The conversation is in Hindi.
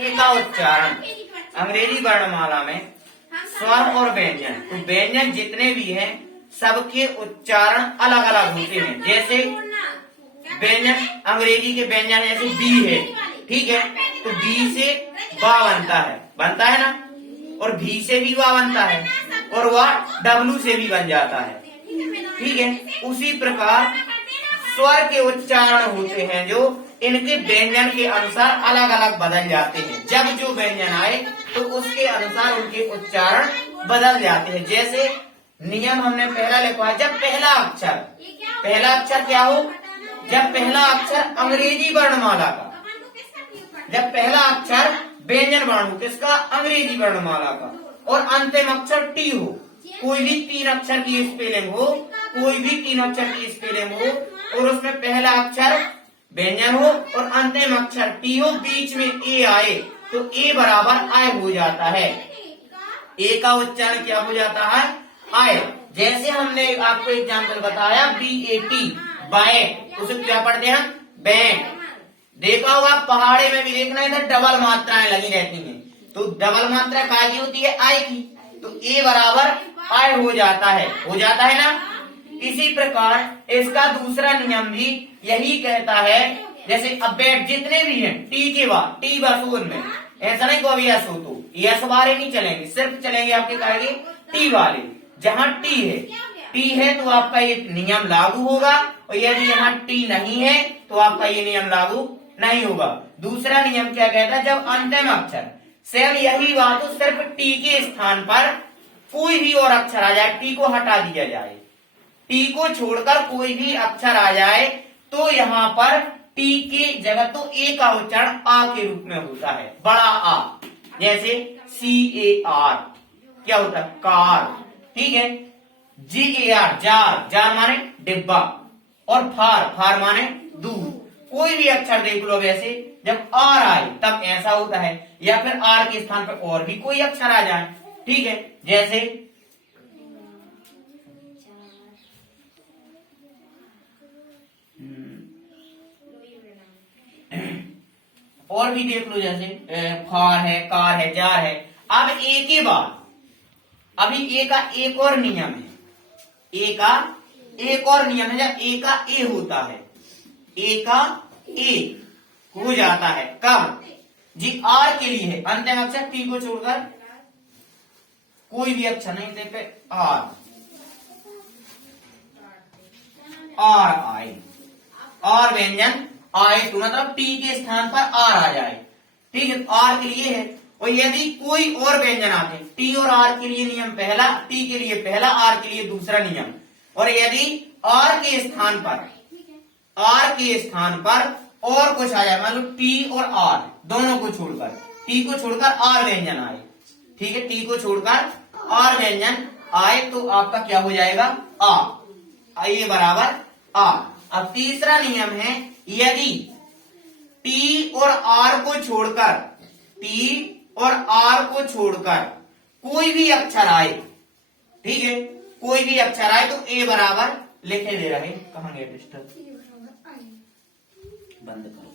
ए का उच्चारण अंग्रेजी वर्णमाला में स्वर और व्यंजन, तो व्यंजन जितने भी हैं सबके उच्चारण अलग अलग होते हैं। जैसे व्यंजन अंग्रेजी के व्यंजन जैसे बी है, ठीक है, तो बी से बा बनता है ना, और भी से भी वा बनता है, और वह डब्लू से भी बन जाता है, ठीक है। उसी प्रकार स्वर के उच्चारण होते हैं जो इनके व्यंजन के अनुसार अलग अलग बदल जाते हैं। जब जो व्यंजन आए तो उसके अनुसार उनके उच्चारण बदल जाते हैं। जैसे नियम हमने पहला लिखा, जब पहला अक्षर क्या हो, जब पहला अक्षर अंग्रेजी वर्णमाला का, जब पहला अक्षर व्यंजन वर्ण हो किसका, अंग्रेजी वर्णमाला का, और अंतिम अक्षर टी हो, कोई भी तीन अक्षर की स्पेलिंग हो, कोई भी तीन अक्षर की स्पेलिंग हो, और उसमें पहला अक्षर व्यंजन हो और अंतिम अक्षर टी हो, बीच में ए आए तो ए बराबर आय हो जाता है। ए का उच्चारण क्या हो जाता है, आय। जैसे हमने आपको एग्जाम्पल बताया BAT बैट, उसे क्या पढ़ते हैं, बैट। देखा होगा पहाड़े में भी देखना, इधर डबल मात्राएं लगी रहती हैं, तो डबल मात्रा काय की होती है, आय की, तो ए बराबर आय हो जाता है ना। इसी प्रकार इसका दूसरा नियम भी यही कहता है। जैसे अब बैट जितने भी हैं टी के बाद, टी बस उनमें ऐसा नहीं को यस हो तो यस वाले नहीं चलेंगे, सिर्फ चलेंगे आपके कहेंगे टी वाले। जहाँ टी है तो आपका ये नियम लागू होगा, और यदि यहाँ टी नहीं है तो आपका ये नियम लागू नहीं होगा। दूसरा नियम क्या कहता है, जब अंतिम अक्षर, सेम यही बात हो, सिर्फ टी के स्थान पर कोई भी और अक्षर आ जाए, टी को हटा दिया जाए, टी को छोड़कर कोई भी अक्षर आ जाए तो यहाँ पर टी की जगह तो ए का उच्चारण आ के रूप में होता है, बड़ा आ। जैसे CAR क्या होता है, कार, ठीक है। GAR जार माने डिब्बा, और फार माने दूध। कोई भी अक्षर देख लो, वैसे जब आर आए तब ऐसा होता है, या फिर आर के स्थान पर और भी कोई अक्षर आ जाए, ठीक है। जैसे और भी देख लो, जैसे फार है, कार है, जार है। अब ए के बाद अभी ए का एक और नियम है, ए का एक और नियम है। जब ए का ए होता है, ए का ए हो जाता है कब, जी आर के लिए है, अंतिम अक्षर टी को छोड़कर कोई भी अक्षर नहीं देते, आर आए, और व्यंजन आए तो मतलब टी के स्थान पर आर आ जाए, ठीक है, आर के लिए है। और यदि कोई और व्यंजन आते, टी और आर के लिए नियम पहला, टी के लिए पहला, आर के लिए दूसरा नियम। और यदि आर के स्थान पर और कुछ आ जाए, मान लो टी और आर दोनों को छोड़कर, टी को छोड़कर आर व्यंजन आए, ठीक है, टी को छोड़कर आर व्यंजन आए तो आपका क्या हो जाएगा, आ, ये बराबर आ। अब तीसरा नियम है, यदि टी और आर को छोड़कर कोई भी अक्षर आए, ठीक है, कोई भी अक्षर आए तो ए बराबर लिखे दे रहे, कहाँ गए डिस्टर्ब, बंद करो।